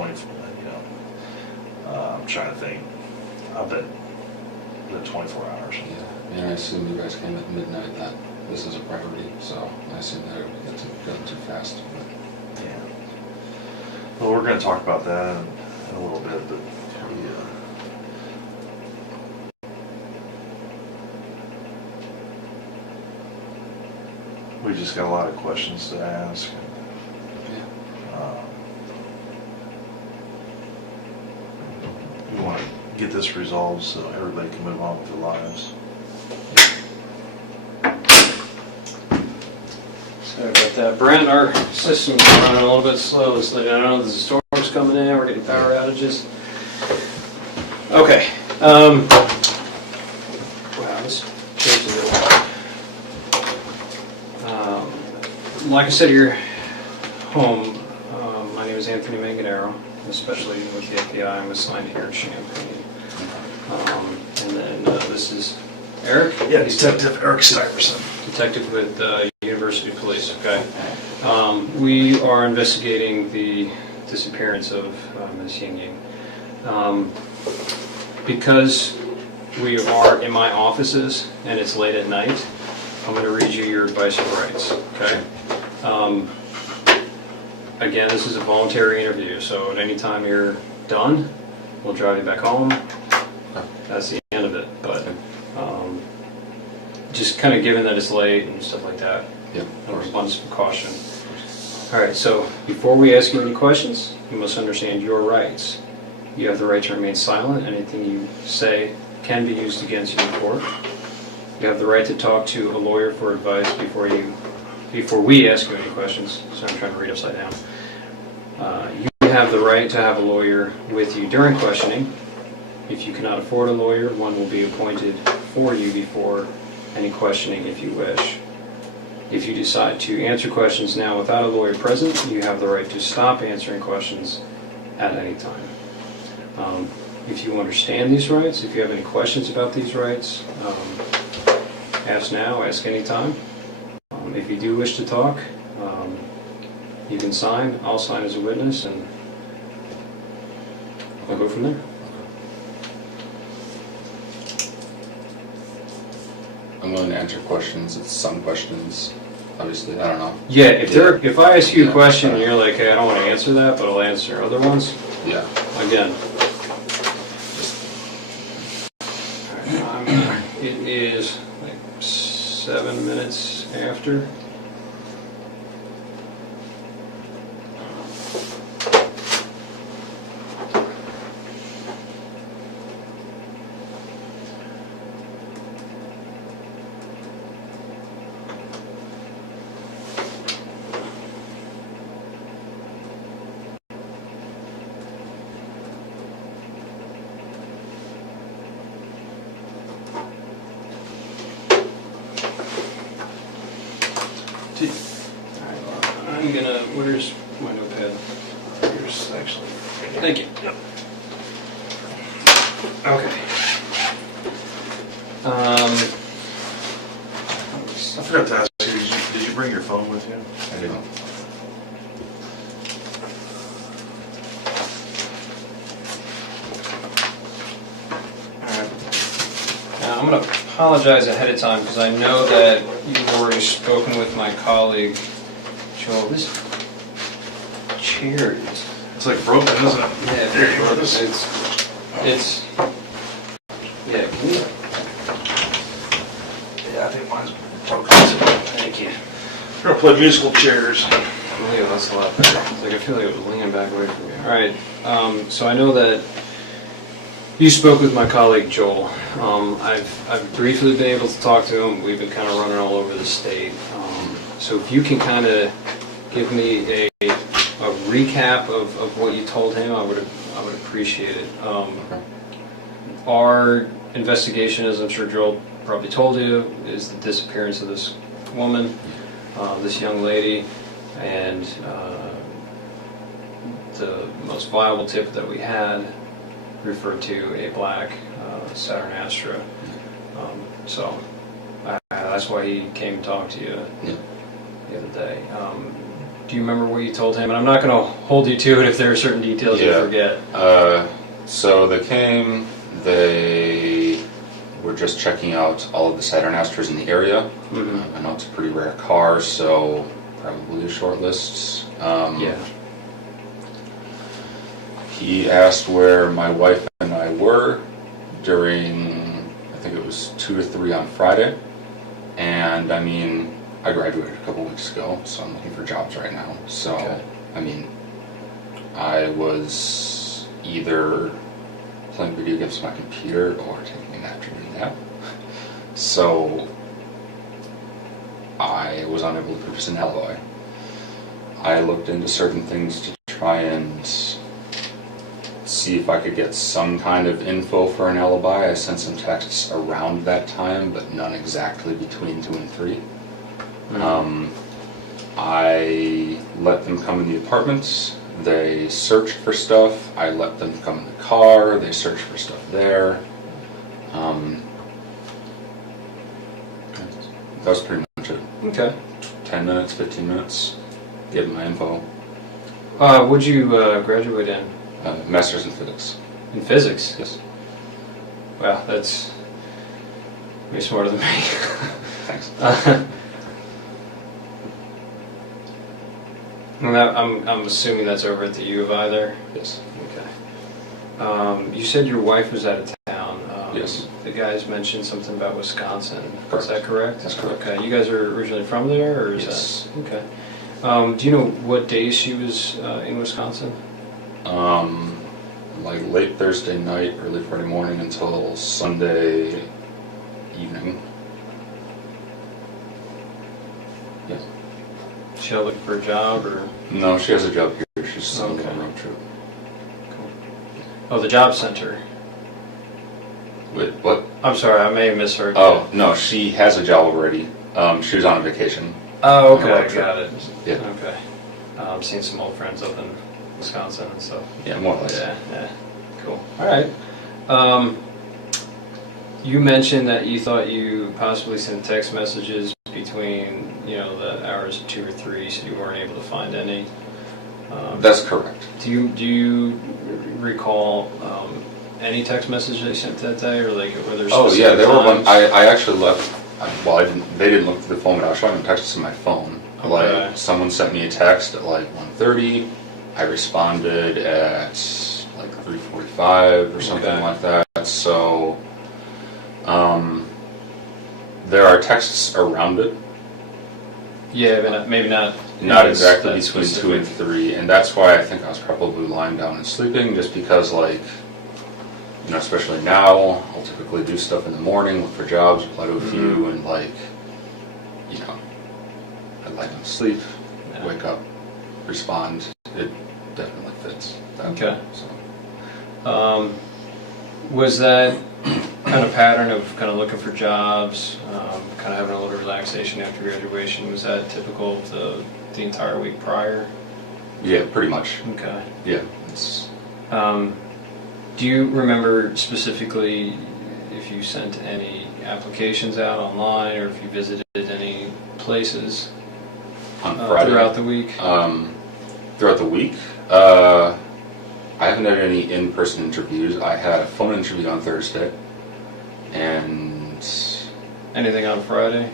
24, I'm trying to think. I bet the 24 hours. Yeah, and I assume you guys came at midnight that this is a priority, so I assume that it would get done too fast. But. Yeah. Well, we're going to talk about that in a little bit, but we just got a lot of questions to ask. Yeah. We want to get this resolved so everybody can move on with their lives. Sorry about that, Brent. Our system's running a little bit slow. I don't know, there's storms coming in. We're getting power outages. Okay. Wow, this changes it. Like I said, you're home. My name is Anthony Manganaro, especially with the FBI. I'm assigned here in Champaign. And then this is Eric? Yeah, Detective Eric Stuyvesant. Detective with University Police, okay. We are investigating the disappearance of Ms. Yingying. Because we are in my offices and it's late at night, I'm going to read you your advice of rights, okay? Again, this is a voluntary interview, so at any time you're done, we'll drive you back home. That's the end of it, but just kind of given that it's late and stuff like that, abundance of caution. All right, so before we ask you any questions, you must understand your rights. You have the right to remain silent. Anything you say can be used against you in court. You have the right to talk to a lawyer for advice before we ask you any questions. So I'm trying to read upside down. You have the right to have a lawyer with you during questioning. If you cannot afford a lawyer, one will be appointed for you before any questioning if you wish. If you decide to answer questions now without a lawyer present, you have the right to stop answering questions at any time. If you understand these rights, if you have any questions about these rights, ask now, ask anytime. If you do wish to talk, you can sign. I'll sign as a witness, and I'll go from there. I'm willing to answer questions. It's some questions, obviously. I don't know. Yeah, if I ask you a question and you're like, hey, I don't want to answer that, but I'll answer other ones. Yeah. Again. It is like 7 minutes after. I'm gonna, where's my notepad? Here's actually. Thank you. Yep. Okay. I forgot to ask you, did you bring your phone with you? I didn't. I'm going to apologize ahead of time because I know that you've already spoken with my colleague, Joel. This chair is... It's like broken, isn't it? Yeah, it's broken. It's... Yeah, can you... Yeah, I think mine's broken. Thank you. We're going to play musical chairs. Yeah, that's a lot better. It's like I feel like it was leaning back away from me. All right, so I know that you spoke with my colleague Joel. I've briefly been able to talk to him. We've been kind of running all over the state. So if you can kind of give me a recap of what you told him, I would appreciate it. Our investigation, as I'm sure Joel probably told you, is the disappearance of this woman, this young lady, and the most viable tip that we had referred to a black Saturn Astra. So that's why he came and talked to you the other day. Do you remember what you told him? And I'm not going to hold you to it if there are certain details you forget. So they came, they were just checking out all of the Saturn Astros in the area. Mm-hmm. I know it's a pretty rare car, so probably a short list. Yeah. He asked where my wife and I were during, I think it was 2 or 3 on Friday. And I mean, I graduated a couple weeks ago, so I'm looking for jobs right now. So, okay. I mean, I was either playing video games on my computer or taking an afternoon nap. So, I was unable to produce an alibi. I looked into certain things to try and see if I could get some kind of info for an alibi. I sent some texts around that time, but none exactly between 2 and 3. Mm-hmm. I let them come in the apartment. They searched for stuff. I let them come in the car. They searched for stuff there. That was pretty much it. Okay. 10 minutes, 15 minutes, give them my info. What'd you graduate in? Master's in physics. In physics? Yes. Wow, that's way smarter than me. Thanks. And I'm assuming that's over at the U of I there? Yes. Okay. You said your wife was out of town. Yes. The guys mentioned something about Wisconsin. Correct. Is that correct? That's correct. Okay. You guys are originally from there, or is Yes. that okay? Do you know what days she was in Wisconsin? Like late Thursday night, early Friday morning until Sunday evening. Yeah. She out looking for a job, or? No, she has a job here. She's just on a Okay. road trip. Cool. Oh, the job center. Wait, what? I'm sorry, I may have misheard. Oh, no, she has a job already. She was on a vacation. Oh, On a road okay, trip. got it. Yeah. Okay. I'm seeing some old friends up in Wisconsin and stuff. Yeah, more or less. Yeah. Cool. All right. You mentioned that you thought you possibly sent text messages between, the hours of 2 or 3, so you weren't able to find any. That's correct. Do you recall any text message they sent that day, or like were there? Oh yeah, there were one. times? I actually left. Well, I didn't. They didn't look through the phone, but I was trying to text to my phone. Okay. Like someone sent me a text at like 1:30. I responded at like 3:45 or something Okay. like that. So, there are texts around it. Yeah, but maybe not. Not that exactly between specific. 2 and 3, and that's why I think I was probably lying down and sleeping, just because, like, especially now, I'll typically do stuff in the morning, look for jobs, apply to a few, and, like, I lie down to sleep, Yeah. wake up, respond. It definitely fits. That Okay. way, so. Was that kind of pattern of kind of looking for jobs, kind of having a little relaxation after graduation, was that typical of the entire week prior? Yeah, pretty much. Okay. Yeah, it's. Do you remember specifically if you sent any applications out online, or if you visited any places On Friday. throughout the week? Throughout the week, I haven't had any in-person interviews. I had a phone interview on Thursday, and Anything on Friday?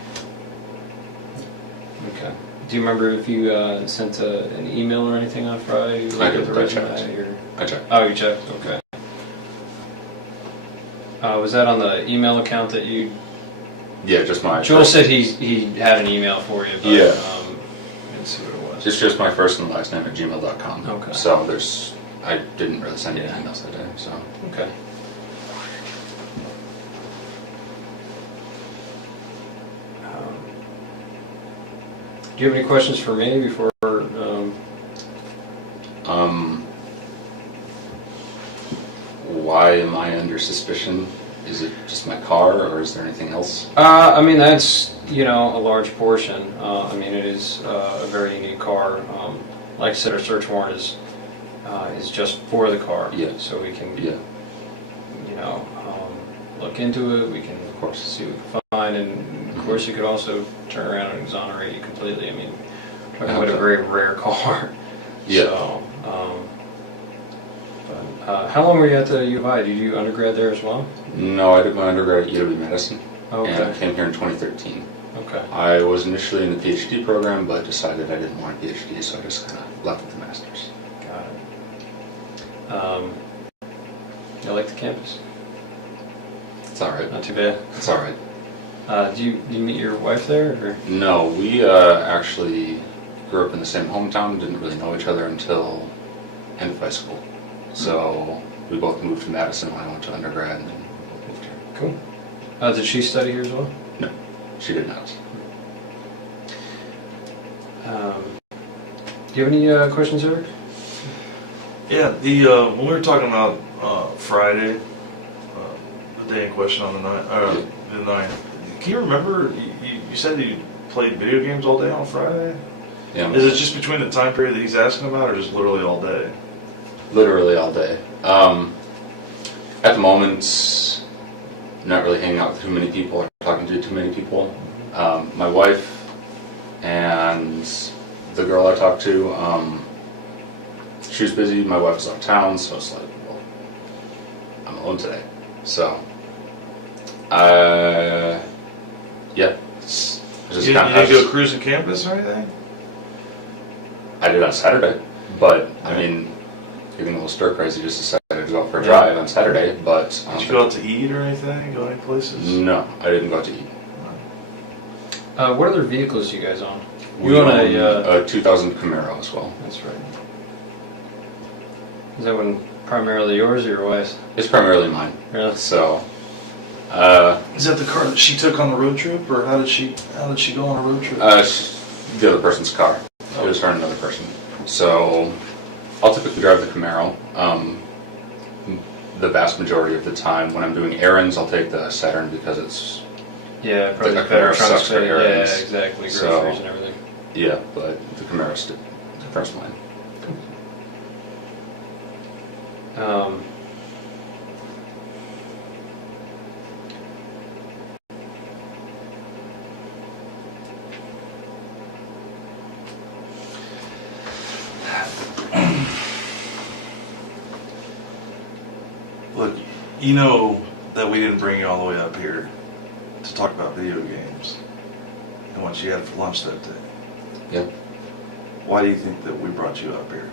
Okay. Do you remember if you sent an email or anything on Friday? I did. With the I resume, checked. or? I checked. Oh, you checked? Okay. Was that on the email account that you... Yeah, just my. Joel first- said he had an email for you, but Yeah. let's see what it was. It's just my first and last name at gmail.com. Okay. So I didn't really send any Yeah. emails that day. So Okay. Do you have any questions for me before... why am I under suspicion? Is it just my car, or is there anything else? I mean, that's, a large portion. I mean, it is a very unique car. Like I said, our search warrant is just for the car. Yeah. So we can, Yeah, look into it. We can, of course. see what we can find. And, of course, you could also turn around and exonerate you completely. I mean, talking about a very rare car. Yeah. So, how long were you at the U of I? Did you do undergrad there as well? No, I did my undergrad at UW-Madison, Okay. and I came here in 2013. Okay. I was initially in the PhD program, but decided I didn't want a PhD, so I just kind of left with the master's. Got it. You like the campus? It's all right. Not too bad. It's all right. Do you meet your wife there? Or? No, we actually grew up in the same hometown. Didn't really know each other until end of high school. So we both moved to Madison when I went to undergrad, and then moved here. Cool. Did she study here as well? No, she did not. Do you have any questions, Eric? Yeah, when we were talking about Friday, the day in question on the night, can you remember? You said you played video games all day on Friday. Yeah. Is it just between the time period that he's asking about, or just literally all day? Literally all day. At the moment, not really hanging out with too many people or talking to too many people. My wife and the girl I talked to, she was busy. My wife was out of town, so it's like, well, I'm alone today. So, yeah. You didn't go cruising campus or anything? I did on Saturday, but I mean, getting a little stir crazy, just decided to go out for a drive on Saturday. But did you go out to eat or anything? Go any places? No, I didn't go out to eat. What other vehicles do you guys own? We own a 2000 Camaro as well. That's right. Is that one primarily yours or your wife's? It's primarily mine. Really? So, is that the car that she took on the road trip, or how did she go on a road trip? the other person's car. It was her and another person. So, I'll typically drive the Camaro. The vast majority of the time, when I'm doing errands, I'll take the Saturn because it's Probably the better Camaro trunk sucks for space. Yeah, errands. exactly. Groceries So- and everything. yeah, but the Camaro's mine. Look, you know that we didn't bring you all the way up here to talk about video games and what you had for lunch that day. Yep. Why do you think that we brought you up here?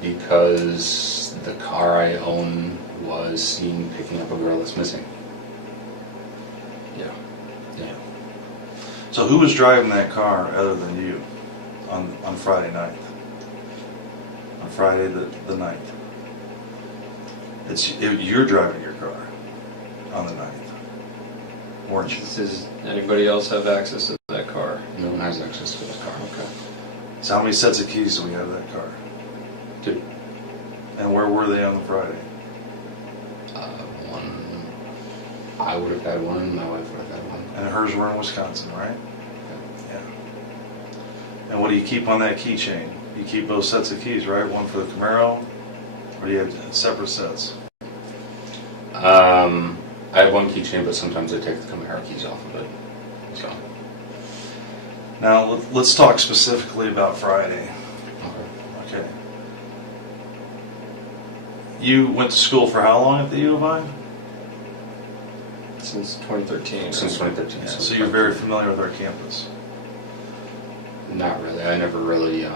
Because the car I own was seen picking up a girl that's missing. Yeah. Yeah. So who was driving that car other than you on Friday night? On Friday the 9th. You're driving your car on the 9th, weren't you? Does anybody else have access to that car? No one has access to this car. Okay. So how many sets of keys do we have to that car? 2. And where were they on the Friday? One, I would have had one, my wife would have had one. And hers were in Wisconsin, right? Yeah. And what do you keep on that keychain? You keep both sets of keys, right? One for the Camaro, or do you have separate sets? I have one keychain, but sometimes I take the Camaro keys off of it. So. Now let's talk specifically about Friday. Okay. Okay. You went to school for how long at the U of I? Since 2013. Since right? 2013. Yeah, so you're very familiar with our campus. Not really. I never really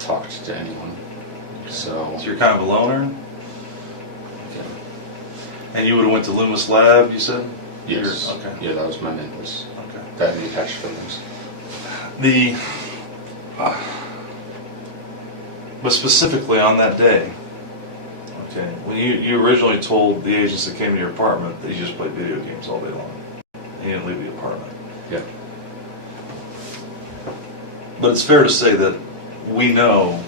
talked to anyone. So So you're kind of a loner? okay. And you would have went to Loomis Lab, you said? Yes. Okay. Yeah, that was my main place. Okay. That and the attached films. But specifically on that day, okay, when you originally told the agents that came to your apartment that you just played video games all day long, and you didn't leave the apartment. Yeah. But it's fair to say that we know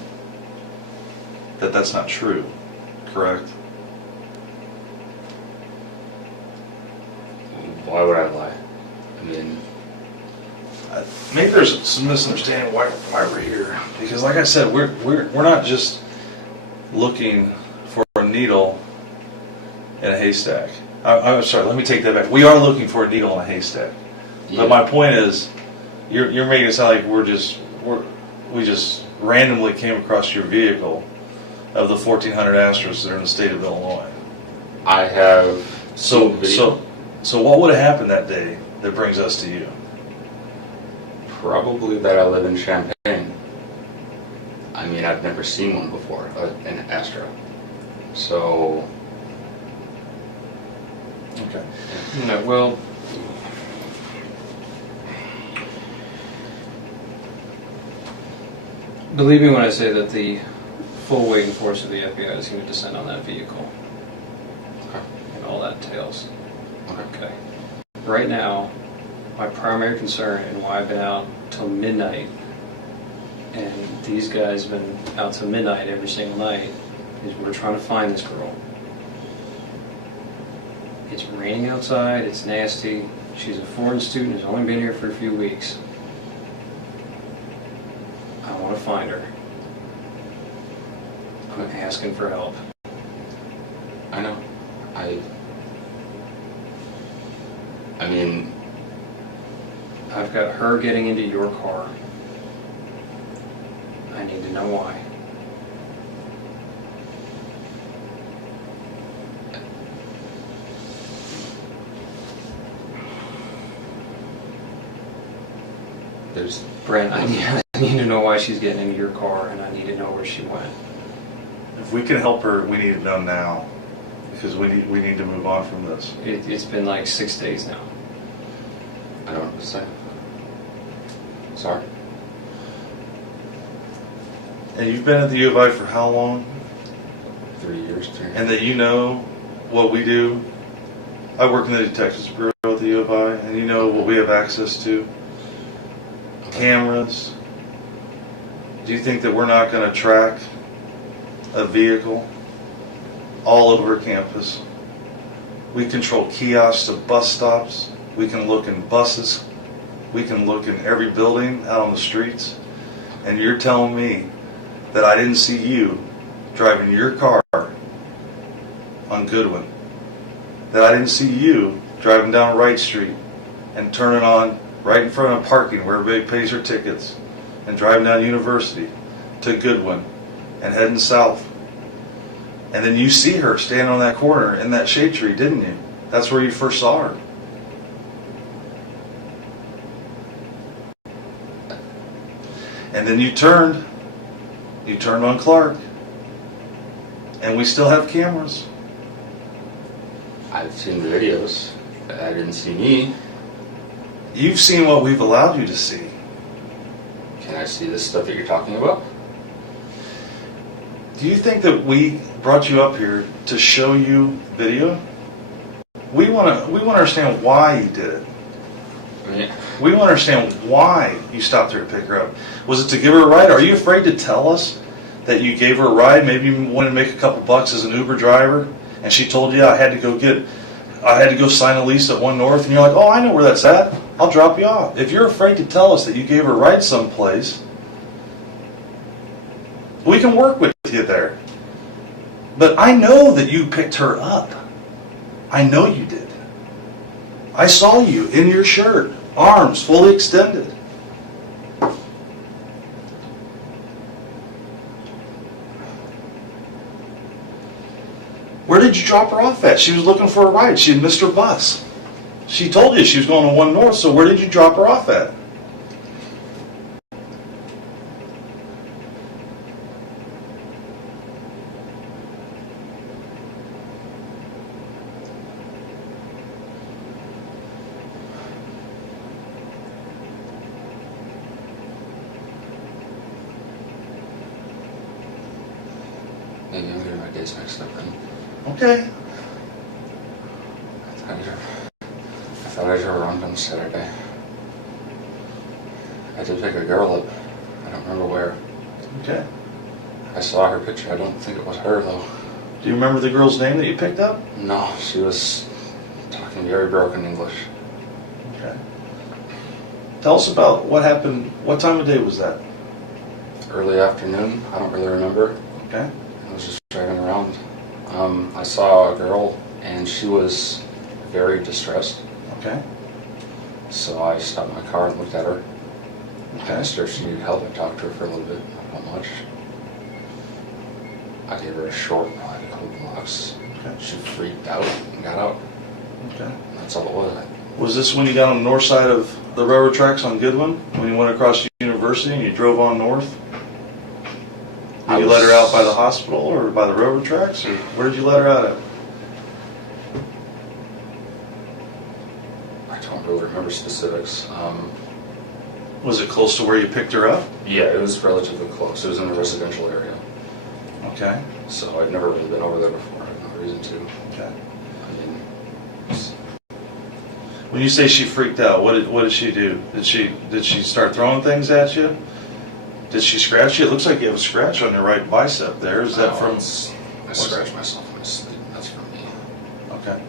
that that's not true, correct? Why would I lie? I mean, Maybe there's some misunderstanding why we're here. Because like I said, we're not just looking for a needle in a haystack. I'm sorry, let me take that back. We are looking for a needle in a haystack. But my point is, you're making it sound like we just randomly came across your vehicle of the 1,400 Astros that are in the state of Illinois. I have So video. what would have happened that day that brings us to you? Probably that I live in Champaign. I mean, I've never seen one before, an Astro. So, Okay. No, well, believe me when I say that the full weight and force of the FBI is going to descend on that vehicle. Okay. And all that entails. Okay. Okay. Right now, my primary concern and why I've been out till midnight, and these guys have been out till midnight every single night, is we're trying to find this girl. It's raining outside, it's nasty. She's a foreign student who's only been here for a few weeks. I want to find her. I'm asking for help. I know. I mean, I've got her getting into your car. I need to know why. there's Brent, I need to know why she's getting into your car, and I need to know where she went. If we can help her, we need it done now, because we need to move on from this. It's been like 6 days now. I don't know what to say. Sorry. And you've been at the U of I for how long? 3 years. And that you know what we do. I work in the Detectives Bureau at the U of I, and you know what we have access to. Cameras. Do you think that we're not going to track a vehicle all over campus? We control kiosks to bus stops. We can look in buses. We can look in every building out on the streets. And you're telling me that I didn't see you driving your car on Goodwin, that I didn't see you driving down Wright Street and turning on right in front of parking where everybody pays their tickets, and driving down University to Goodwin and heading south. And then you see her standing on that corner in that shade tree, didn't you? That's where you first saw her. And then you turned on Clark, and we still have cameras. I've seen the videos. I didn't see me. You've seen what we've allowed you to see. Can I see this stuff that you're talking about? Do you think that we brought you up here to show you video? We want to understand why you did it. Yeah. We want to understand why you stopped her to pick her up. Was it to give her a ride? Are you afraid to tell us that you gave her a ride? Maybe you wanted to make a couple bucks as an Uber driver, and she told you I had to go sign a lease at One North, and you're like, oh, I know where that's at. I'll drop you off. If you're afraid to tell us that you gave her a ride someplace, we can work with you there. But I know that you picked her up. I know you did. I saw you in your shirt, arms fully extended. Where did you drop her off at? She was looking for a ride. She had missed her bus. She told you she was going to One North, so where did you drop her off at? Maybe I'm getting my days mixed up then. Okay. I thought I drove around on Saturday. I did pick a girl up. I don't remember where. Okay. I saw her picture. I don't think it was her though. Do you remember the girl's name that you picked up? No, she was talking very broken English. Okay. Tell us about what happened. What time of day was that? Early afternoon. I don't really remember. Okay. I was just driving around. I saw a girl and she was very distressed. Okay. So I stopped my car and looked at her. I Okay. asked her if she needed help. I talked to her for a little bit, not much. I gave her a short ride, a couple blocks. Okay. She freaked out and got out. Okay. That's all it was. Was this when you got on the north side of the railroad tracks on Goodwin? When you went across University and you drove on north? Did you let her out by the hospital or by the railroad tracks? Or where did you let her out at? I don't really remember specifics. Was it close to where you picked her up? Yeah, it was relatively close. It was in a residential area. Okay. So I'd never really been over there before. I had no reason to. Okay. I mean, When you say she freaked out, what did she do? Did she start throwing things at you? Did she scratch you? It looks like you have a scratch on your right bicep there. Is that from? I scratched myself in my sleep. That's from me. Okay.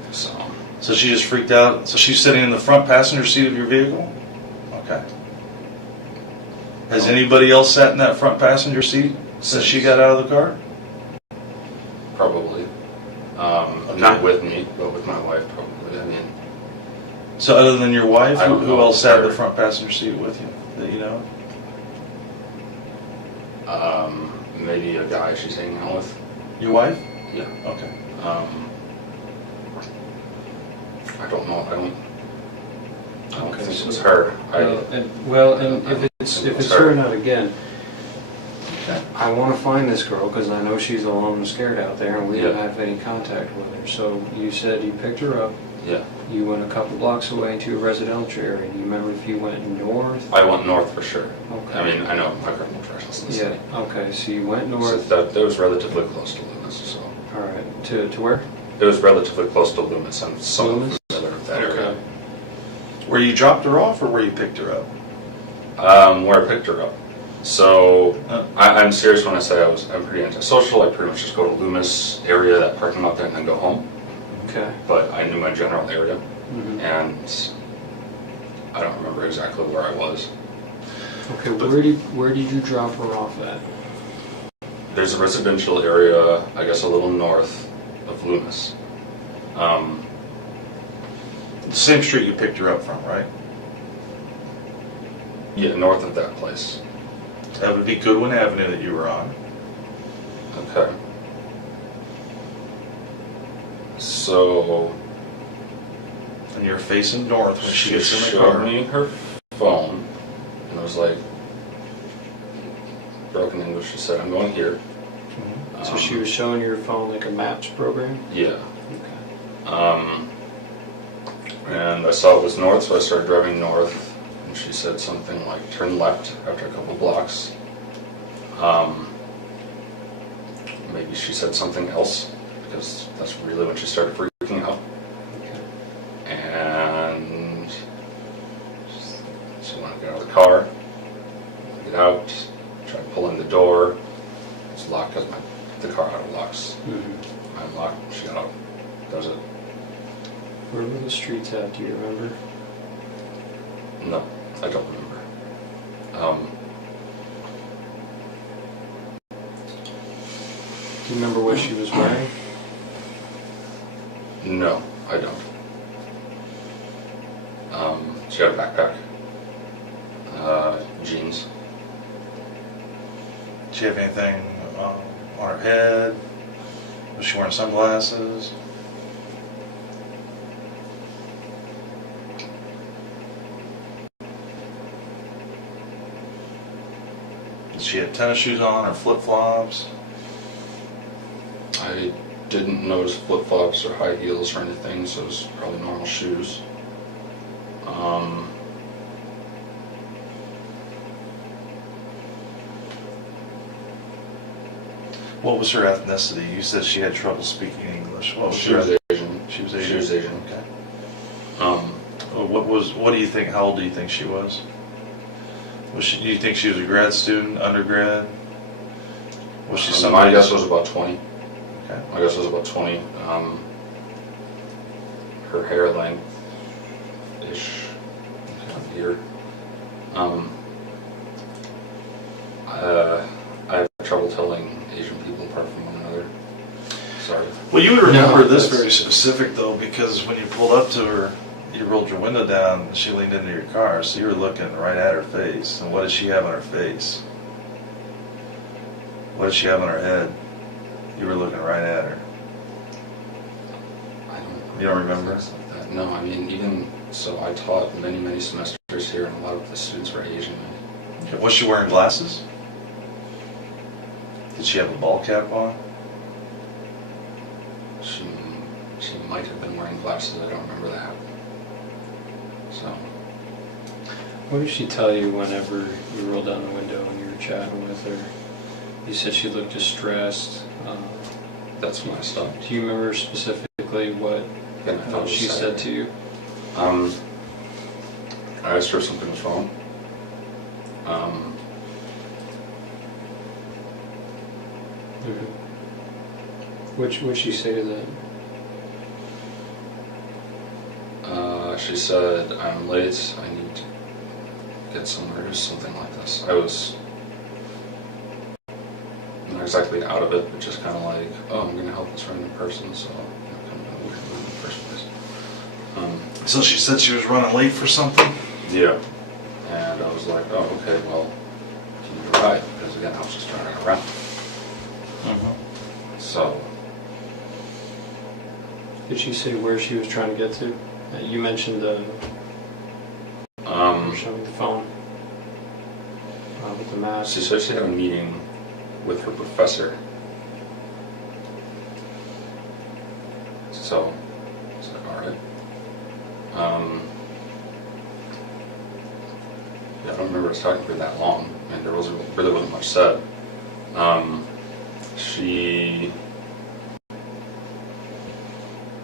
So she just freaked out. So she's sitting in the front passenger seat of your vehicle? Okay. Has anybody else sat in that front passenger seat since she got out of the car? probably. Okay. Not with me, but with my wife probably. I mean, So other than your wife, I don't who know else sat in the her. front passenger seat with you that you know? maybe a guy she's hanging out with. Your wife? Yeah. Okay. I don't know. I don't Okay, think so- it was her. And if it's her, not again. Okay. I want to find this girl because I know she's alone and scared out there, and we don't Yeah. have any contact with her. So you said you picked her up. Yeah. You went a couple blocks away to a residential area. Do you remember if you went north? I went north for sure. Okay. I mean, I know my criminal track license. Yeah. Okay. So you went So north. that was relatively close to Loomis. So All right. To where? it was relatively close to Loomis. I'm somewhat Loomis? familiar with that area. Where you dropped her off or where you picked her up? Where I picked her up. So Oh. I'm serious when I say I'm pretty antisocial. I pretty much just go to Loomis area, that parking lot there, and then go home. Okay. But I knew my general area, Mhm. and I don't remember exactly where I was. Okay. Where did you drop her off at? There's a residential area, I guess a little north of Loomis. The same street you picked her up from, right? Yeah, north of that place. That would be Goodwin Avenue that you were on. Okay. So And you're facing north when she gets in the showed car. me her phone, and it was like broken English. She said, "I'm going here." Mhm. So she was showing your phone like a maps program? Yeah. Okay. And I saw it was north, so I started driving north. And she said something like, "Turn left after a couple blocks." Maybe she said something else, because that's really when she started freaking out. Okay. And she wanted to get out of the car. Get out, tried pulling the door. It's locked because the car auto locks. Mhm. I unlocked, she got out. That was it. Where were the streets at? Do you remember? No, I don't remember. Do you remember what she was wearing? No, I don't. She had a backpack. Jeans. Did she have anything on her head? Was she wearing sunglasses? Did she have tennis shoes on or flip-flops? I didn't notice flip-flops or high heels or anything, so it was probably normal shoes. What was her ethnicity? You said she had trouble speaking English. What was She her was eth- Asian. She was Asian. She was Asian. Okay. What do you think? How old do you think she was? Do you think she was a grad student, undergrad? Was she my somebody? guess was about 20. Okay. My guess was about 20. Her hair length-ish, here. I have trouble telling Asian people apart from one another. Sorry. Well, you would remember No, this that's- very specific though, because when you pulled up to her, you rolled your window down and she leaned into your car, so you were looking right at her face. And what did she have on her face? What did she have on her head? You were looking right at her. You don't remember? Things like that. No, I mean, even so, I taught many semesters here, and a lot of the students were Asian. Okay. Was she wearing glasses? Did she have a ball cap on? She might have been wearing glasses. I don't remember that. So, What did she tell you whenever you rolled down the window and you were chatting with her? You said she looked distressed. that's when I stopped. Do you remember specifically what And I thought it was she said to you? I asked her if something was wrong. What'd she say to that? She said, "I'm late. I need to get somewhere," or something like this. I was not exactly out of it, but just kind of like, "Oh, I'm going to help this random person," so kind of weird in the first place. So she said she was running late for something? Yeah. And I was like, "Oh, okay, well, can you ride?" Because again, I was just turning around. So, Did she say where she was trying to get to? You mentioned you were showing the phone with the map. she said she had a meeting with her professor. So, it's like, alright. Yeah, I don't remember us talking for that long, and there really wasn't much said. She,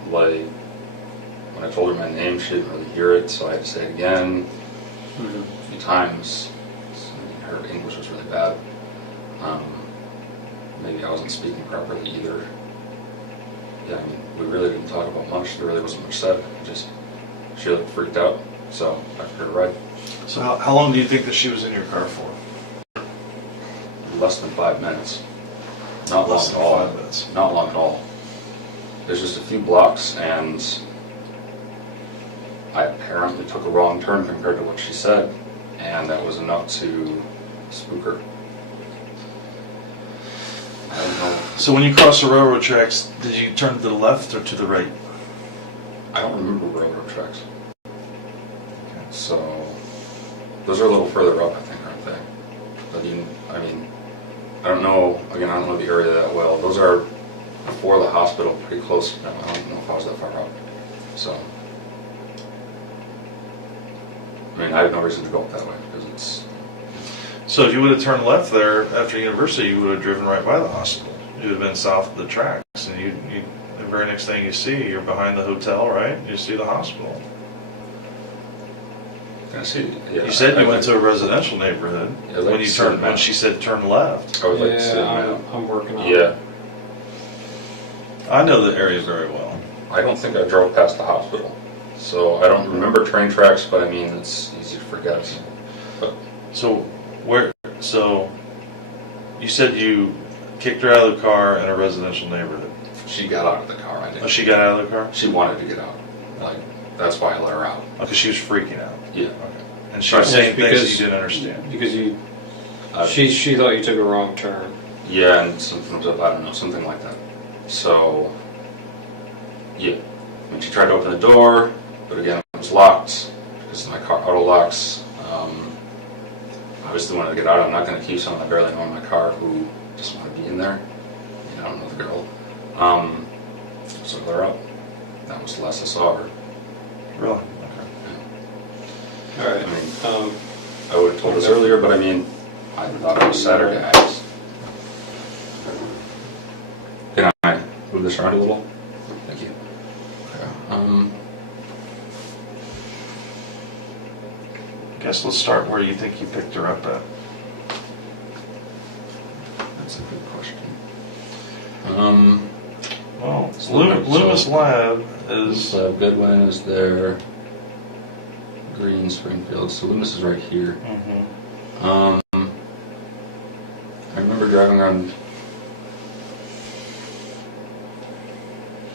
like, when I told her my name, she didn't really hear it, so I had to say it again a few times. So, her English was really bad. Maybe I wasn't speaking properly either. Yeah, I mean, we really didn't talk about much. There really wasn't much said. She looked freaked out, so I took her to ride. So how long do you think that she was in your car for? Less than 5 minutes. Not long Less at than all. 5 minutes. Not long at all. There's just a few blocks, and I apparently took a wrong turn compared to what she said, and that was enough to spook her. I don't know. So when you crossed the railroad tracks, did you turn to the left or to the right? I don't remember railroad tracks. So, those are a little further up, I think, aren't they? But I mean, I don't know, again, I don't know the area that well. Those are before the hospital, pretty close. No, I don't know if I was that far out. So, I mean, I have no reason to go up that way because it's... So if you would have turned left there after university, you would have driven right by the hospital. You would have been south of the tracks, and the very next thing you see, you're behind the hotel, right? You see the hospital. I see. Yeah, You said you went to a residential neighborhood Yeah, when you turned. When she said turn left. I would like to see the Yeah, map. I'm working on Yeah, it. I know the area very well. I don't think I drove past the hospital, so I don't remember train tracks. But I mean, it's easy to forget. But So where? So you said you kicked her out of the car in a residential neighborhood. she got out of the car. I Oh, didn't. she got out of the car? She wanted to get out. Like that's why I let her out. Okay, she was freaking out. Yeah. Okay. And she was Right, saying things that because- you didn't understand. Because you, Uh, she thought you took a wrong turn. Yeah, and something was up. I don't know, something like that. So, yeah. I mean, she tried to open the door, but again, it was locked because my car auto locks. Obviously, wanted to get out. I'm not going to keep someone I barely know in my car who just want to be in there. I don't know the girl. So I let her out. That was the last I saw her. Really? Okay. All right. I mean, I would have told us earlier, but I mean, I thought it was Saturday. Can I move this around a little? Thank you. Okay. I guess let's start where you think you picked her up at. That's a good question. Well, So- Loomis Lab is. So Goodwin is there. Green, Springfield. So Loomis is right here. Mhm. I remember driving around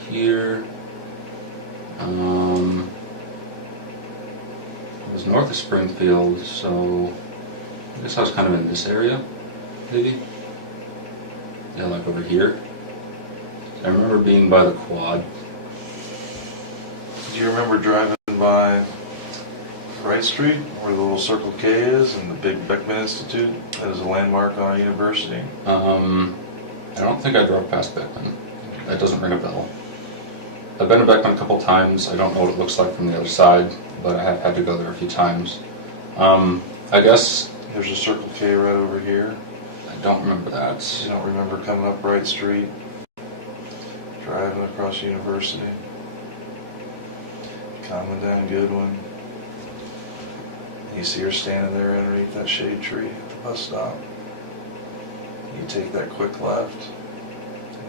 here. was north of Springfield, so I guess I was kind of in this area, maybe. Yeah, like over here. I remember being by the quad. Do you remember driving by Wright Street, where the little Circle K is, and the big Beckman Institute that is a landmark on a university? I don't think I drove past Beckman. That doesn't ring a bell. I've been to Beckman a couple times. I don't know what it looks like from the other side, but I have had to go there a few times. I guess... There's a Circle K right over here. I don't remember that. You don't remember coming up Wright Street, driving across University, coming down Goodwin. You see her standing there underneath that shade tree at the bus stop. You take that quick left,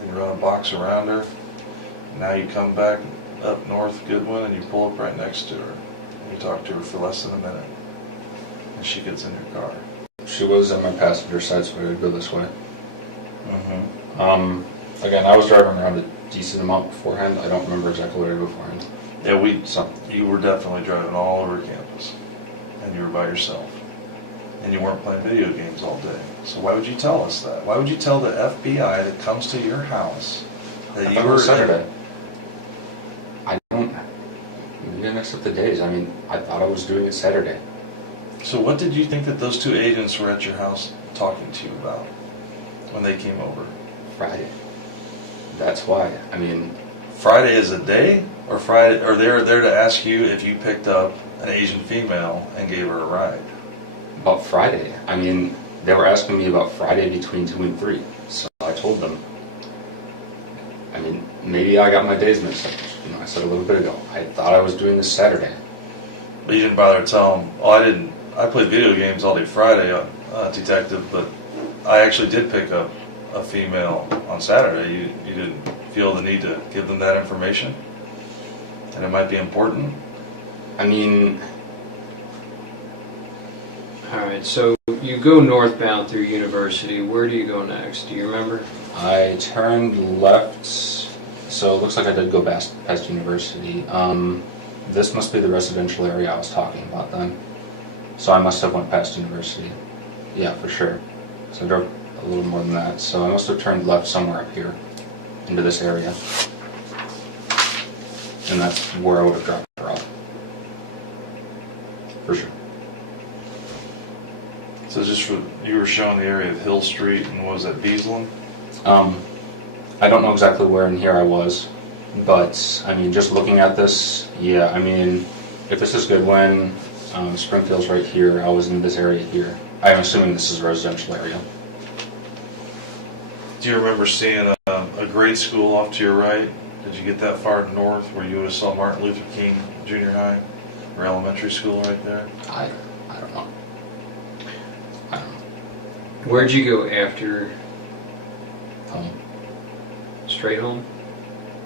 and you run a box around her. Now you come back up North Goodwin and you pull up right next to her. And you talk to her for less than a minute. And she gets in your car. She was on my passenger side, so I would go this way. Mm-hmm. Again, I was driving around a decent amount beforehand. I don't remember exactly where beforehand. Yeah, So, you were definitely driving all over campus. And you were by yourself. And you weren't playing video games all day. So why would you tell us that? Why would you tell the FBI that comes to your house that you were Saturday. I don't... We didn't accept the days. I mean, I thought I was doing it Saturday. So what did you think that those two agents were at your house talking to you about when they came over? Friday. That's why. I mean... Friday is a day? Or Friday? Or they're there to ask you if you picked up an Asian female and gave her a ride? About Friday. I mean, they were asking me about Friday between 2 and 3. So I told them. I mean, maybe I got my days mixed up. You know, I said a little bit ago. I thought I was doing this Saturday. But you didn't bother to tell them, oh, I didn't. I played video games all day Friday, detective, but I actually did pick up a female on Saturday. You didn't feel the need to give them that information? And it might be important? I mean... Alright, so you go northbound through University. Where do you go next? Do you remember? I turned left, so it looks like I did go past University. This must be the residential area I was talking about then. So I must have went past University. Yeah, for sure. So I drove a little more than that. So I must have turned left somewhere up here into this area. And that's where I would have dropped her off. For sure. So just for, you were showing the area of Hill Street and what was that, Beaslin? I don't know exactly where in here I was, but I mean, just looking at this, yeah, I mean, if this is Goodwin, Springfield's right here, I was in this area here. I'm assuming this is a residential area. Do you remember seeing a grade school off to your right? Did you get that far north where you would have saw Martin Luther King Junior High or elementary school right there? I don't know. I don't know. Where'd you go after? Home. Straight home?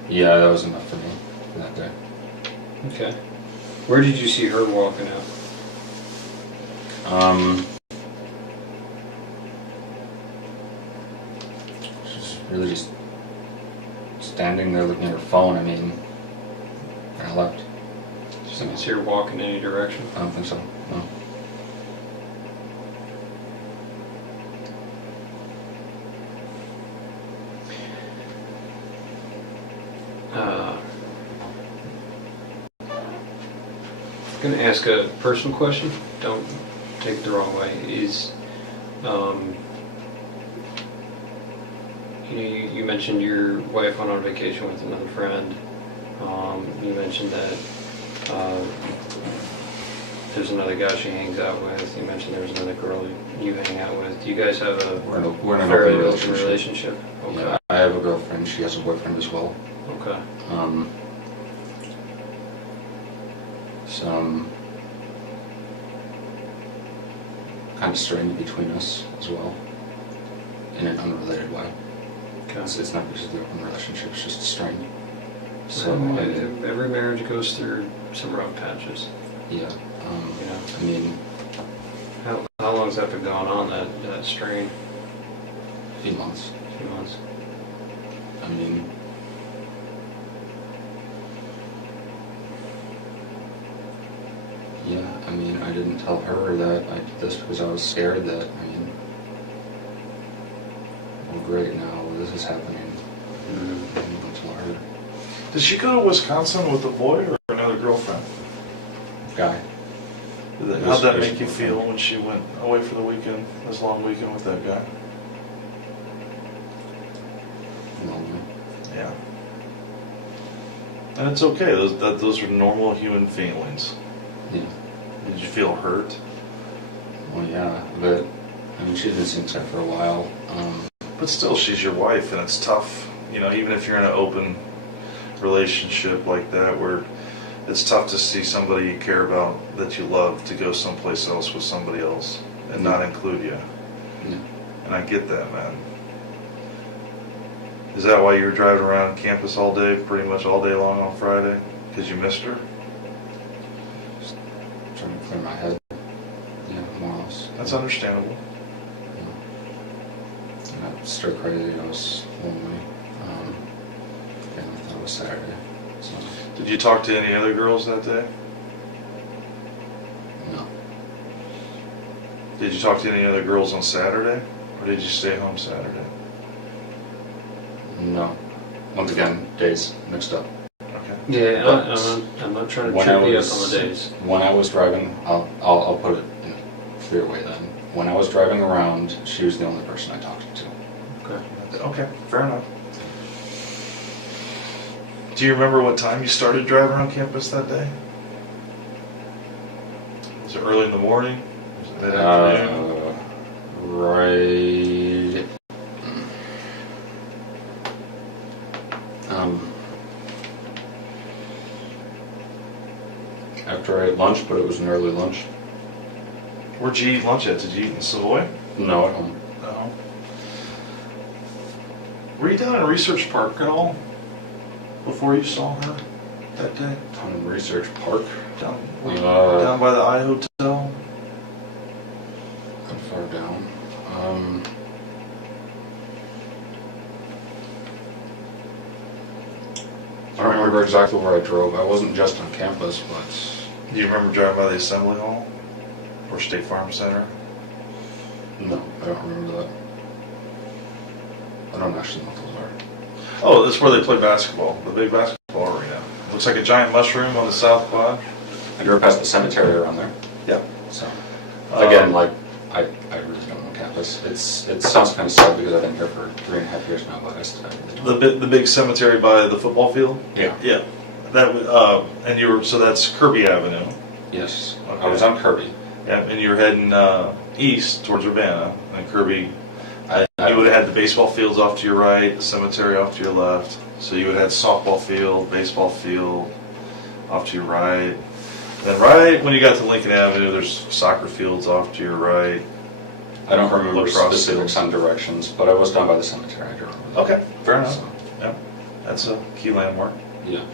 Yeah, that was enough for me for that day. Okay. Where did you see her walking out? She's really just standing there looking at her phone. I mean, and I left. You didn't see her walk in any direction? I don't think so, no. I'm going to ask a personal question. Don't take it the wrong way. You mentioned your wife went on vacation with another friend. You mentioned that there's another guy she hangs out with. You mentioned there was another girl you hang out with. Do you guys have a We're in an fairly open open relationship? Okay. Yeah, I have a girlfriend. She has a boyfriend as well. Okay. Some kind of strain between us as well, in an unrelated way. Okay. It's not because of the open relationship, it's just a strain. So, Every marriage goes through some rough patches. yeah, Yeah. I mean, How long's that been going on, that strain? a few months. A few months. I mean, Yeah, I mean, I didn't tell her that I did this because I was scared that, I mean, well, great, now this is happening. I didn't tell her. Did she go to Wisconsin with a boy or another girlfriend? Guy. How'd that make you feel when she went away for the weekend, this long weekend with that guy? Lonely. Yeah. And it's okay. Those are normal human feelings. Yeah. Did you feel hurt? Well, yeah, but, I mean, she's been seeing her for a while. But still, she's your wife, and it's tough. You know, even if you're in an open relationship like that, where it's tough to see somebody you care about, that you love, to go someplace else with somebody else and not include you. Yeah. And I get that, man. Is that why you were driving around campus all day, pretty much all day long on Friday? Because you missed her? Just trying to clear my head. Yeah, more or less. That's understandable. I got stir crazy, I was lonely. And I thought it was Saturday. So, Did you talk to any other girls that day? no. Did you talk to any other girls on Saturday? Or did you stay home Saturday? No. Once again, days mixed up. Okay. Yeah, But I'm not trying to when trip I you up was- on the days. When I was driving, I'll put it in a clear way then. When I was driving around, she was the only person I talked to. Okay. Okay, fair enough. Do you remember what time you started driving around campus that day? Was it early in the morning? Was it mid-afternoon? Right. After I ate lunch, but it was an early lunch. Where'd you eat lunch at? Did you eat in Savoy? No, at home. No. Were you down in Research Park at all before you saw her that day? Down in Research Park. Down by the I Hotel? How far down? I don't remember exactly where I drove. I wasn't just on campus, but Do you remember driving by the Assembly Hall or State Farm Center? no, I don't remember that. I don't actually know what those are. Oh, that's where they play basketball, the big basketball arena. Looks like a giant mushroom on the south quad. I drove past the cemetery around there. Yeah. So, again, like, I really don't know campus. It sounds kind of sad because I've been here for 3.5 years now, but I really don't. The big cemetery by the football field? Yeah. Yeah. And you were, so that's Kirby Avenue. Yes. Okay. I was on Kirby. Yeah, and you were heading east towards Urbana, and Kirby, I you would have had the baseball fields off to your right, the cemetery off to your left. So you would have had softball field, baseball field off to your right. Then right when you got to Lincoln Avenue, there's soccer fields off to your right. I don't remember Lacrosse specifics on directions, but I was down by the cemetery. I do remember that. Okay, fair enough. So, Yeah, that's a key landmark. yeah.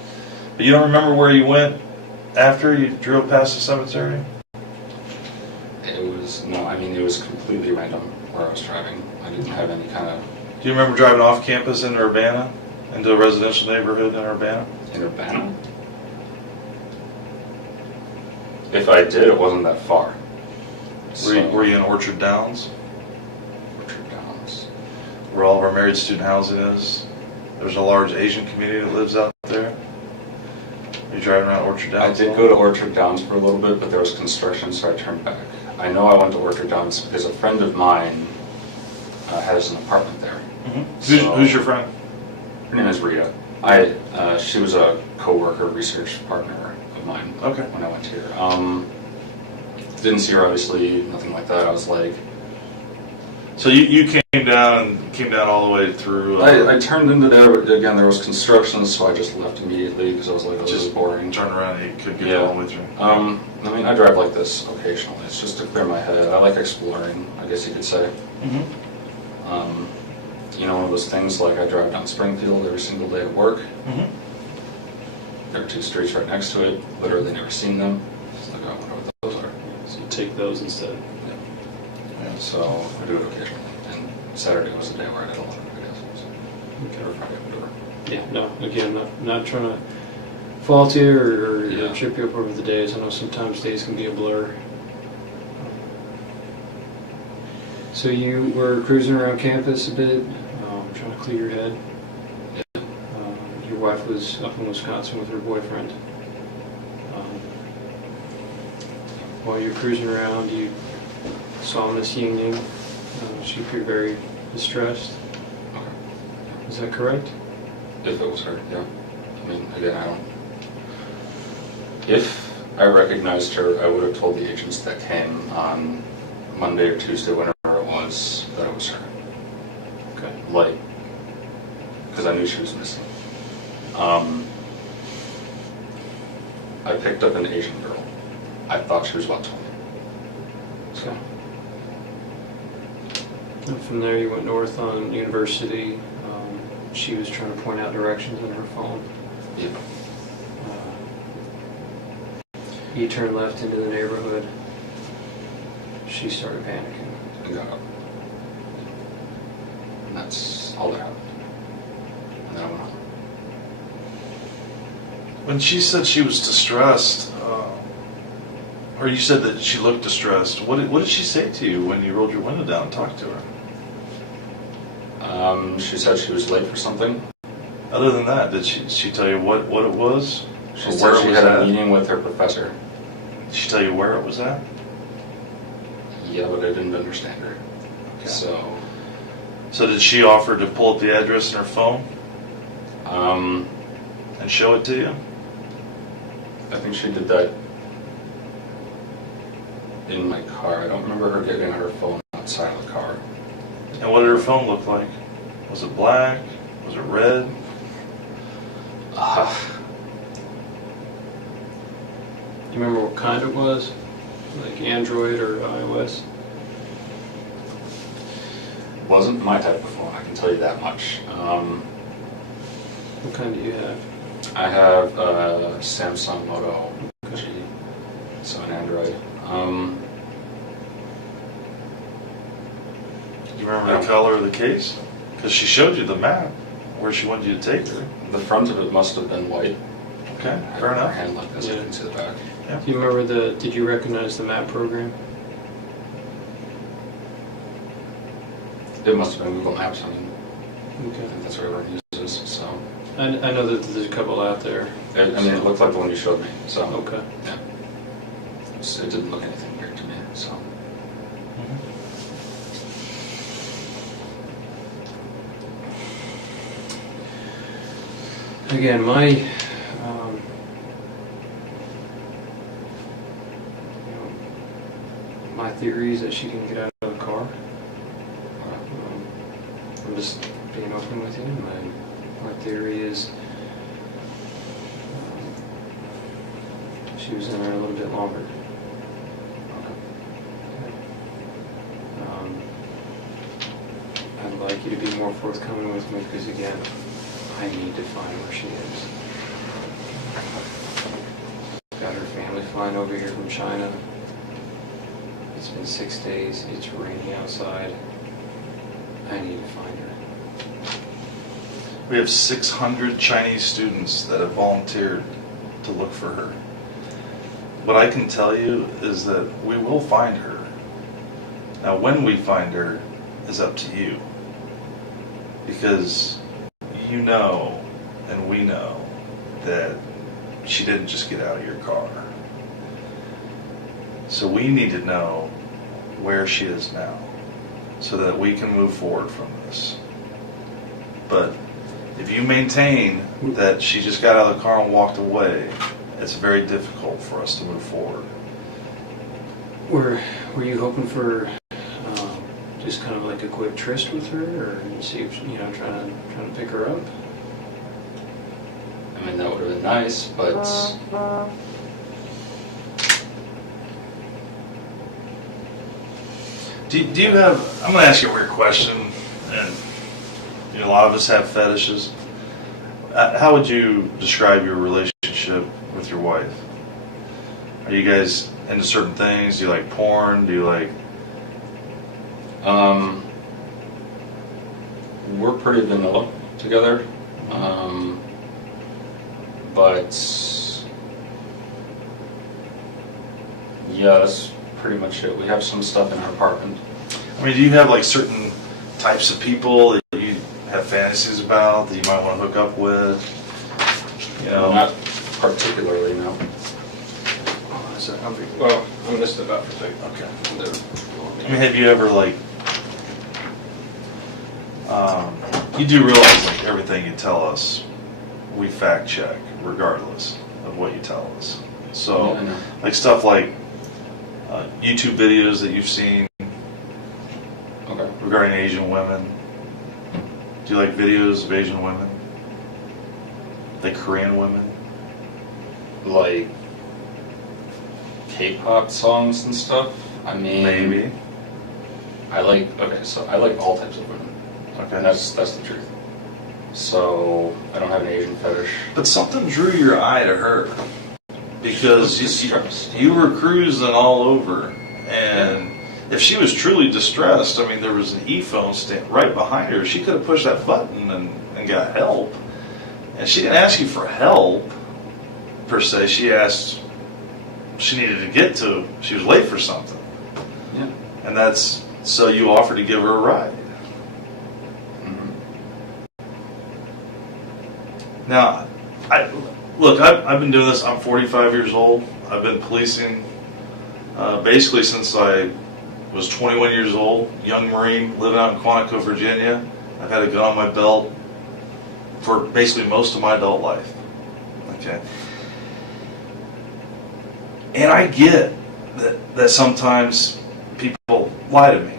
But you don't remember where you went after you drove past the cemetery? It was completely random where I was driving. I didn't have any kind of... Do you remember driving off campus in Urbana, into a residential neighborhood in Urbana? In Urbana? If I did, it wasn't that far. Were you in Orchard Downs, Orchard Downs. where all of our married student housing is? There's a large Asian community that lives out there. Are you driving around Orchard I Downs? did go to Orchard Downs for a little bit, but there was construction, so I turned back. I know I went to Orchard Downs because a friend of mine has an apartment there. Mm-hmm. Who's your friend? Her name is Rita. She was a co-worker, research partner of mine. Okay. When I went here. Didn't see her, obviously, nothing like that. I was like... So you came down all the way through... I turned into there, but again, there was construction, so I just left immediately because I was like, oh, this is just boring. Turn around and you could get all the way through. I drive like this occasionally. It's just to clear my head. I like exploring, I guess you could say. Mm-hmm. One of those things like I drive down Springfield every single day at work. Mm-hmm. There are 2 streets right next to it. Literally never seen them. Just like, I wonder what those are. So you take those instead. Yeah, so I do it occasionally. And Saturday was the day where I did a lot of videos. So. Okay. Or Friday, whatever. Yeah, no, again, not trying to fault you or Yeah. trip you up over the days? I know sometimes days can be a blur. So you were cruising around campus a bit, trying to clear your head. Your wife was up in Wisconsin with her boyfriend. While you were cruising around, you saw Miss Yingying. She appeared very distressed. Okay. Is that correct? If it was her, yeah. I mean, again, I don't. If I recognized her, I would have told the agents that came on Monday or Tuesday, whenever it was, that it was her. Okay. Like, because I knew she was missing. I picked up an Asian girl. I thought she was about 20. So, Okay. And from there you went north on University. She was trying to point out directions on her phone. yeah. You turned left into the neighborhood. She started panicking. I got up. And that's all that happened. And then I went home. When she said she was distressed, or you said that she looked distressed, what did she say to you when you rolled your window down and talked to her? She said she was late for something. Other than that, did she tell you what it was? She Or said where it she was had at? a meeting with her professor. Did she tell you where it was at? Yeah, but I didn't understand her. Okay. So, did she offer to pull up the address in her phone um, and show it to you? I think she did that in my car. I don't remember her getting her phone outside of the car. And what did her phone look like? Was it black? Was it red? You remember what kind it was? Like Android or iOS? Wasn't my type of phone, I can tell you that much. What kind do you have? I have a Samsung Moto G, so an Android. Do you remember the color of the case? Because she showed you the map where she wanted you to take her. The front of it must have been white. Okay, I had fair my enough. hand like this, I Yeah. can see the back. Do you remember did you recognize the map program? It must have been Google Maps. I mean, I Okay. think that's what everyone uses. So, I know that there's a couple out there. it looked like the one you showed me. So, Okay. yeah, it didn't look anything weird to me. So, Again, my my theory is that she can get out of the car. I'm just being open with you. My theory is she was in there a little bit longer. I'd like you to be more forthcoming with me because, again, I need to find where she is. Got her family flying over here from China. It's been 6 days. It's raining outside. I need to find her. We have 600 Chinese students that have volunteered to look for her. What I can tell you is that we will find her. Now, when we find her is up to you. Because you know, and we know, that she didn't just get out of your car. So we need to know where she is now, so that we can move forward from this. But if you maintain that she just got out of the car and walked away, it's very difficult for us to move forward. Were you hoping for just kind of like a quick tryst with her, or see if trying to pick her up? I mean, that would have been nice, but Do you have, I'm going to ask you a weird question, and a lot of us have fetishes. How would you describe your relationship with your wife? Are you guys into certain things? Do you like porn? Do you like... we're pretty vanilla together. But Yeah, that's pretty much it. We have some stuff in our apartment. I mean, do you have like certain types of people that you have fantasies about that you might want to hook up with? You know, Not particularly, no. Well, I'm gonna step out for a second. okay. I I mean, have you ever like, you do realize like everything you tell us, we fact check regardless of what you tell us. So, Yeah, I know. like stuff like YouTube videos that you've seen Okay. regarding Asian women. Do you like videos of Asian women? Like Korean women? Like K-pop songs and stuff. I mean, Maybe. I like all types of women. Okay. And that's the truth. So I don't have an Asian fetish. But something drew your eye to her because Distressed. you were cruising all over, and if she was truly distressed, I mean, there was an e-phone stand right behind her. She could have pushed that button and got help. And she didn't ask you for help per se. She asked. She needed to get to. She was late for something, Yeah. and that's so you offered to give her a ride. Mm-hmm. Now, I've been doing this. I'm 45 years old. I've been policing basically since I was 21 years old. Young Marine, living out in Quantico, Virginia. I've had a gun on my belt for basically most of my adult life. Okay. And I get that sometimes people lie to me.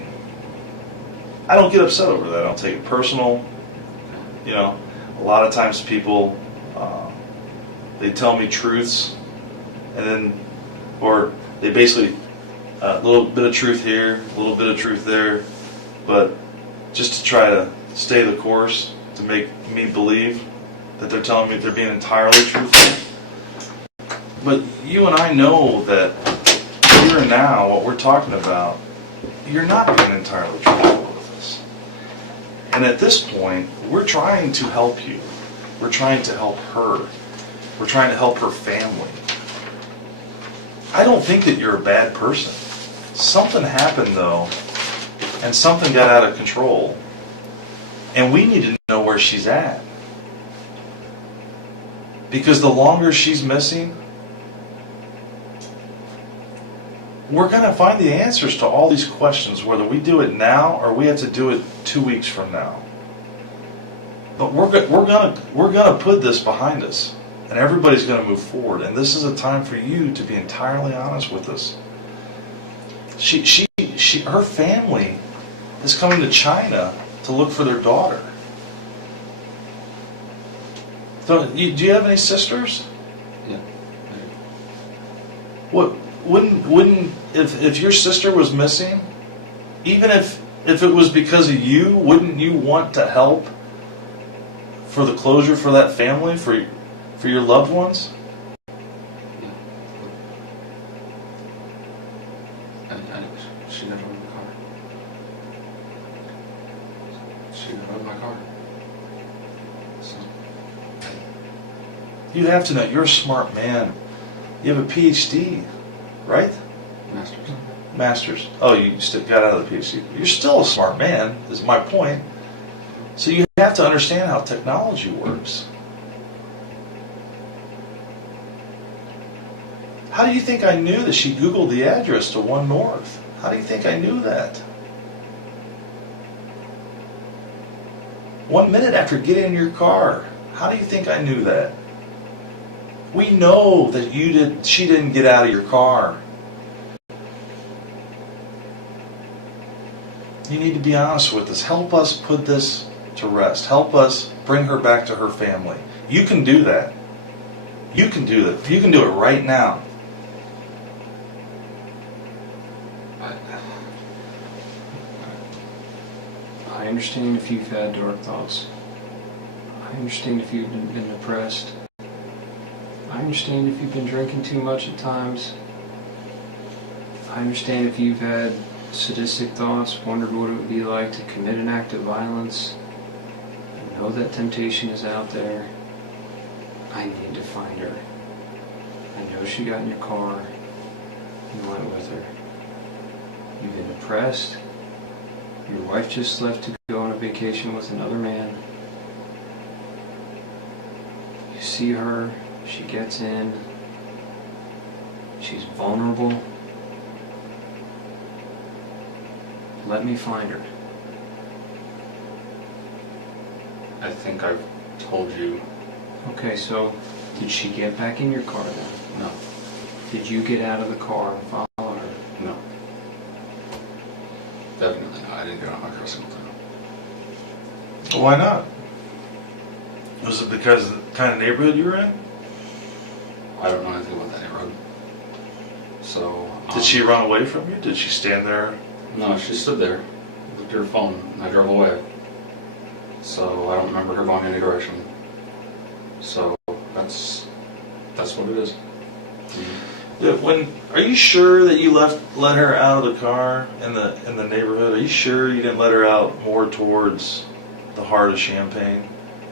I don't get upset over that. I don't take it personal. You know, a lot of times people, they tell me truths, and then, or they basically, a little bit of truth here, a little bit of truth there, but just to try to stay the course, to make me believe that they're telling me they're being entirely truthful. But you and I know that here and now, what we're talking about, you're not being entirely truthful with us. And at this point, we're trying to help you. We're trying to help her. We're trying to help her family. I don't think that you're a bad person. Something happened though, and something got out of control. And we need to know where she's at. Because the longer she's missing, we're going to find the answers to all these questions, whether we do it now or we have to do it 2 weeks from now. But we're going to put this behind us, and everybody's going to move forward. And this is a time for you to be entirely honest with us. Her family is coming to China to look for their daughter. So, do you have any sisters? Yeah. What? Wouldn't if your sister was missing, even if it was because of you, wouldn't you want to help for the closure for that family, for your loved ones? She got out of my car. She got out of my car. So. You have to know, you're a smart man. You have a PhD, right? Masters. Masters. Oh, you got out of the PhD. You're still a smart man, is my point. So you have to understand how technology works. How do you think I knew that she Googled the address to 1 North? How do you think I knew that? 1 minute after getting in your car. How do you think I knew that? We know that she didn't get out of your car. You need to be honest with us. Help us put this to rest. Help us bring her back to her family. You can do that. You can do that. You can do it right now. I understand if you've had dark thoughts. I understand if you've been depressed. I understand if you've been drinking too much at times. I understand if you've had sadistic thoughts, wondered what it would be like to commit an act of violence. I know that temptation is out there. I need to find her. I know she got in your car. You went with her. You've been depressed. Your wife just left to go on a vacation with another man. You see her, she gets in, she's vulnerable. Let me find her. I think I've told you. Okay, so did she get back in your car then? No. Did you get out of the car and follow her? No. Definitely not. I didn't get on my car single time. Why not? Was it because of the kind of neighborhood you were in? I don't know anything about that neighborhood. So. Did she run away from you? Did she stand there? No, she stood there, looked at her phone, and I drove away. So I don't remember her going any direction. So that's what it is. Are you sure that you let her out of the car in the neighborhood? Are you sure you didn't let her out more towards the heart of Champaign,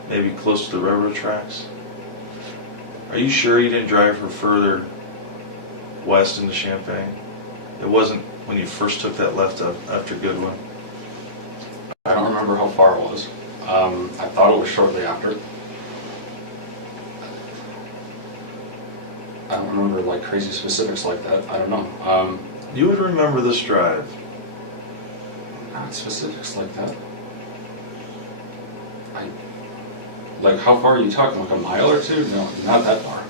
maybe close to the railroad tracks? Are you sure you didn't drive her further west into Champaign? It wasn't when you first took that left up after Goodwin. I don't remember how far it was. I thought it was shortly after. I don't remember like crazy specifics like that. I don't know. You would remember this drive. Not specifics like that. Like how far are you talking? Like a mile or two? No, not that far.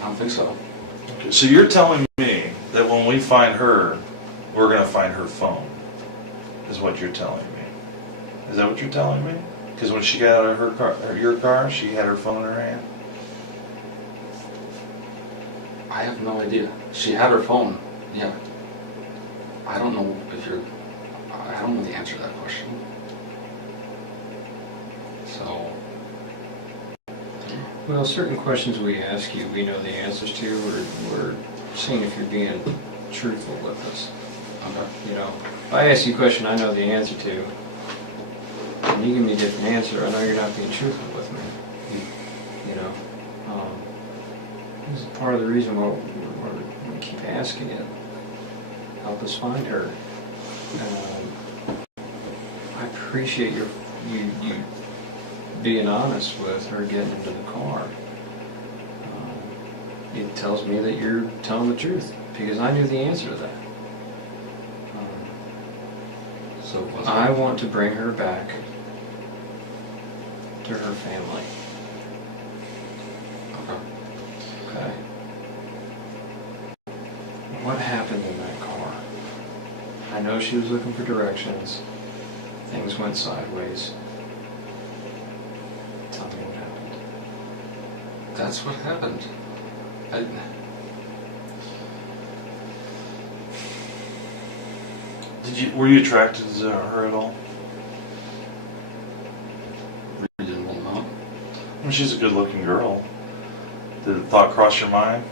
I don't think so. Okay, so you're telling me that when we find her, we're going to find her phone, is what you're telling me. Is that what you're telling me? Because when she got out of her car, or your car, she had her phone in her hand? I have no idea. She had her phone. Yeah. I don't know the answer to that question. So. Well, certain questions we ask you, we know the answers to. We're seeing if you're being truthful with us. Okay. You know, if I ask you a question I know the answer to, and you give me a different answer, I know you're not being truthful with me. You know, this is part of the reason why we keep asking it. Help us find her. I appreciate you being honest with her getting into the car. It tells me that you're telling the truth because I knew the answer to that. So what's I want to bring her back to her family. Okay. Okay. What happened in that car? I know she was looking for directions. Things went sideways. Tell me what happened. That's what happened. Were you attracted to her at all? Reasonable amount. I mean, she's a good-looking girl. Did the thought cross your mind?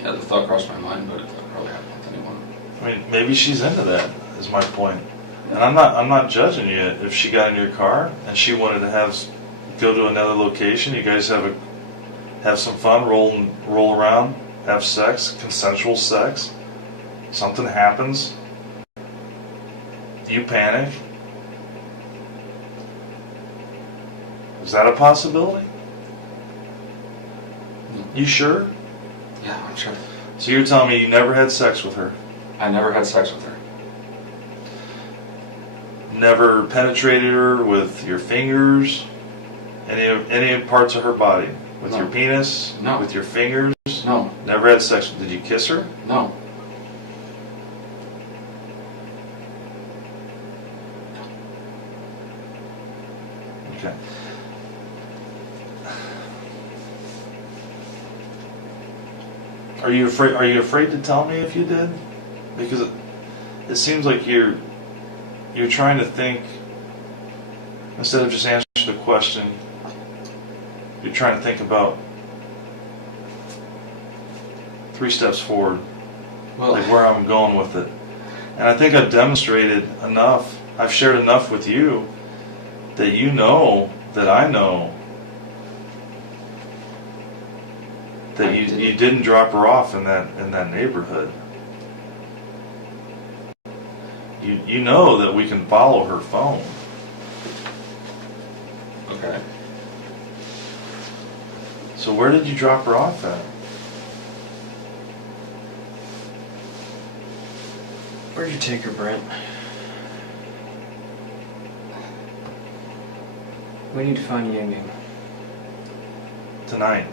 Yeah, the thought crossed my mind, but it probably happened with anyone. I mean, maybe she's into that, is my point. And I'm not judging you if she got in your car and she wanted to go to another location. You guys have some fun, roll around, have sex, consensual sex. Something happens. You panic. Is that a possibility? You sure? Yeah, I'm sure. So you're telling me you never had sex with her? I never had sex with her. Never penetrated her with your fingers? Any parts of her body? With No. your penis? No. With your fingers? No. Never had sex. Did you kiss her? No. Okay. Are you afraid to tell me if you did? Because it seems like you're trying to think instead of just answering the question. You're trying to think about 3 steps forward, Well, like where I'm going with it. And I think I've demonstrated enough. I've shared enough with you that you know that I know that you didn't drop her off in that neighborhood. You know that we can follow her phone. Okay. So where did you drop her off at? Where'd you take her, Brent? We need to find Yingying. Tonight.